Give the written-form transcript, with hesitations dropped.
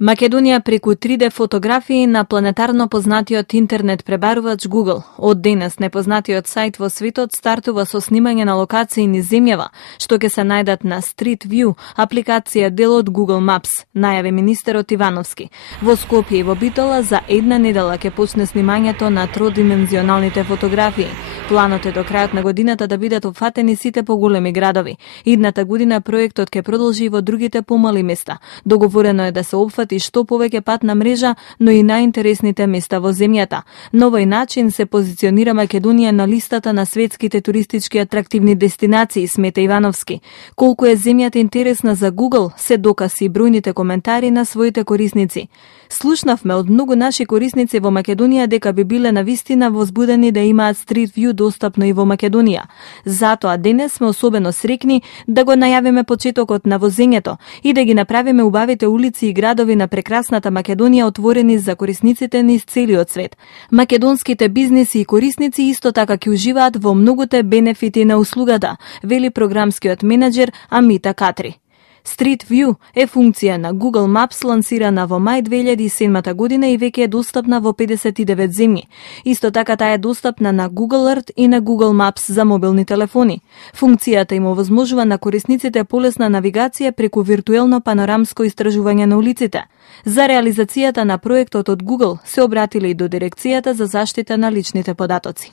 Македонија преку 3D фотографии на планетарно познатиот интернет пребарувач Google. Од денес непознатиот сајт во светот стартува со снимање на локации низ земјава, што ќе се најдат на Street View, апликација дел од Google Maps, најави министерот Ивановски. Во Скопје и во Битола за една недела ќе почне снимањето на тродимензионалните фотографии. Планот е до крајот на годината да бидат опфатени сите поголеми градови. Идната година проектот ќе продолжи и во другите помали места. Договорено е да се опфати што повеќе патна мрежа, но и најинтересните места во земјата. На овој начин се позиционира Македонија на листата на светските туристички атрактивни дестинации, смета Ивановски. Колку е земјата интересна за Google, се докази бројните коментари на своите корисници. Слушнавме од многу наши корисници во Македонија дека би биле навистина возбудени да имаат Street View достапно и во Македонија. Затоа денес сме особено срекни да го најавиме почетокот на возењето и да ги направиме убавите улици и градови на прекрасната Македонија отворени за корисниците низ целиот свет. Македонските бизниси и корисници исто така ќе уживаат во многуте бенефити на услугата, вели програмскиот менаџер Амита Катри. Street View е функција на Google Maps лансирана во мај 2007 година и веќе е достапна во 59 земји. Исто така таа е достапна на Google Earth и на Google Maps за мобилни телефони. Функцијата им овозможува на корисниците полесна навигација преку виртуелно панорамско истражување на улиците. За реализацијата на проектот од Google се обратиле и до Дирекцијата за заштита на личните податоци.